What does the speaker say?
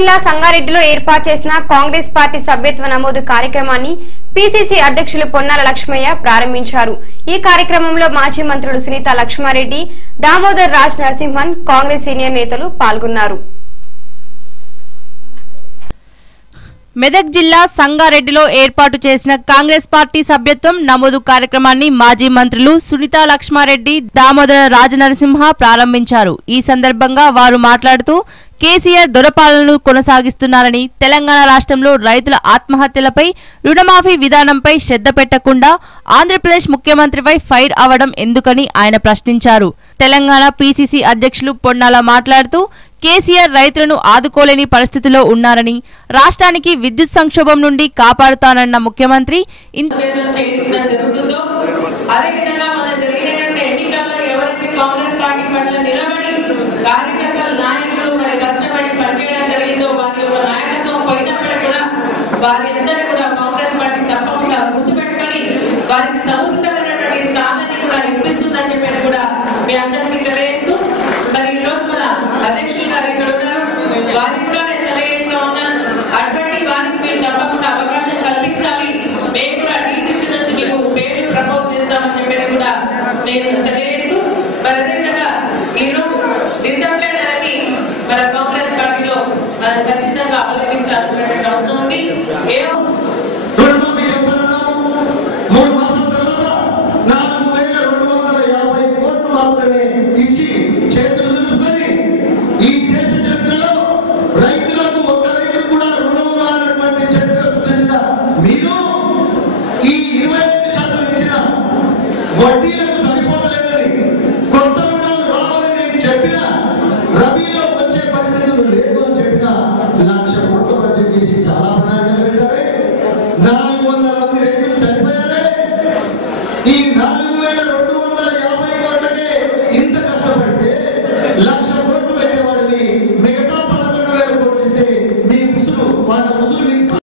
జిల్లా సంగారెడ్డిలో ఏర్పాటు చేసిన కాంగ్రెస్ పార్టీ సభ్యత్వ నమోదు కార్యక్రమాన్ని పీసీసీ అధ్యక్షులు పొన్నాల లక్ష్మయ్య ప్రారంభించారు। ఈ కార్యక్రమంలో మాజీ మంత్రులు సునీత లక్ష్మారెడ్డి, దామోదర్ రాజ్ నరసింహన్, కాంగ్రెస్ సీనియర్ నేతలు పాల్గొన్నారు। మెదక్ జిల్లా సంగారెడ్డిలో ఏర్పాటు చేసిన కాంగ్రెస్ పార్టీ సభ్యత్వం నమోదు కార్యక్రమాన్ని మాజీ మంత్రులు సునీత లక్ష్మారెడ్డి, దామోదర రాజనరసింహ ప్రారంభించారు। ఈ సందర్భంగా వారు మాట్లాడుతూ కేసీఆర్ దొరపాలనను కొనసాగిస్తున్నారని, తెలంగాణ రాష్ట్రంలో రైతుల ఆత్మహత్యలపై, రుణమాఫీ విధానంపై శ్రద్ధ పెట్టకుండా ఆంధ్రప్రదేశ్ ముఖ్యమంత్రిపై ఫైర్ అవడం ఎందుకని ఆయన ప్రశ్నించారు। తెలంగాణ పీసీసీ అధ్యక్షులు పొన్నాల మాట్లాడుతూ కేసీఆర్ రైతులను ఆదుకోలేని పరిస్థితిలో ఉన్నారని, రాష్ట్రానికి విద్యుత్ సంక్షోభం నుండి కాపాడుతానన్న ముఖ్యమంత్రి వారందరూ కూడా కాంగ్రెస్ పార్టీ తప్పకుండా గుర్తుపెట్టుకొని వారికి సముచితమైనటువంటి స్థానాన్ని కూడా ఇప్పిస్తుందని చెప్పేసి కూడా మీ అందరికీ తెలియజేస్తూ, మరి ఈ రోజు మన అధ్యక్షులు గారు ఇక్కడ ఉన్నారు, వారికి కూడా నేను తెలియజేస్తా ఉన్నాను, అటువంటి వారికి మీరు తప్పకుండా అవకాశం కల్పించాలి, మేము కూడా డీసీసీ నుంచి మీకు పేరు ప్రపోజ్ చేస్తామని చెప్పేసి కూడా నేను తెలియజేస్తూ, మరి అదేవిధంగా ఈ రోజు డిసిప్లిన్ అనేది మన కాంగ్రెస్ పార్టీలో మనం ఖచ్చితంగా అవలంబించాల్సినటువంటి అవసరం ఉంది।